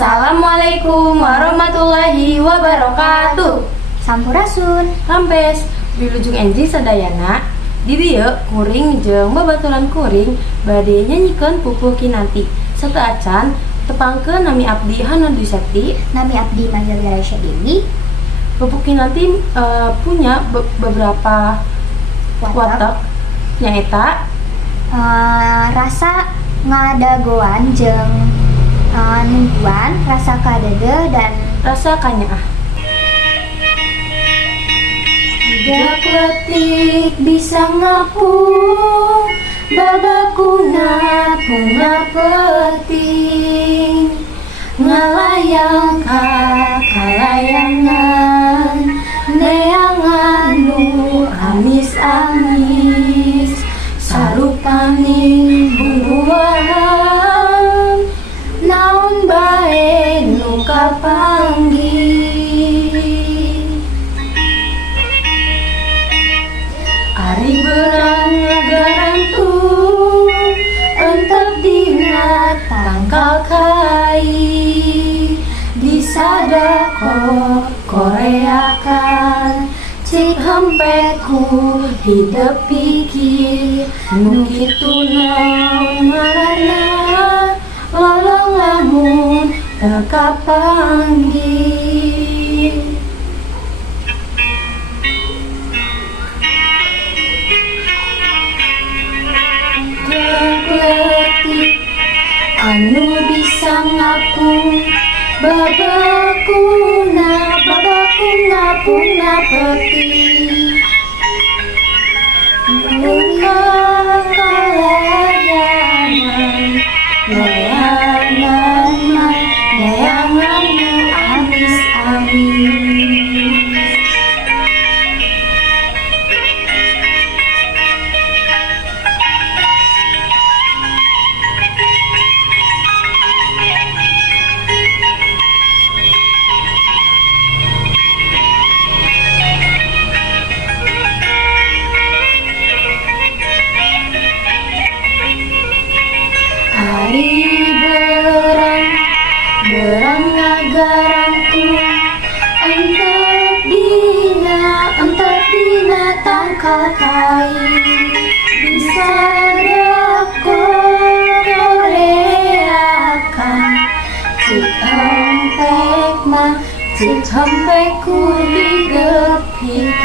Assalamualaikum warahmatullahi wabarakatuh. Sampurasun. Rampes, Wilujeng Enji Sadayana. Di dieu kuring jeung babaturan kuring bade nyanyikeun Pupuk Kinanti. Serta acan tepangkeun nami abdi Hana Dwi Septi. Nami abdi Manggil Raisya Dewi. Pupuk Kinanti punya beberapa watak nyaeta rasa ngadagoan jeung nungguan, rasa kadede dan rasa kanyaah. Budak letik bisa ngapung, babakuna bunga peting, ngalayang ka kalayangan, neangan nu amis-amis, sarupaning bumbuahan, naon bae nu kapanggih. Ari beurang ngarantung entep dina tangkal kai, disadako koreakan cik hempetku hidup pikir nu kitu naon ngaranna lolong lamun teu kapanggih. Letik anu bisa ngapung, babakuna bunga peti, bunga kalayangan, neangan nu amis-amis. Ari berang ngagarangku entep dina tangkal kai, bisa dako koreakan cik hempekku hidup pikir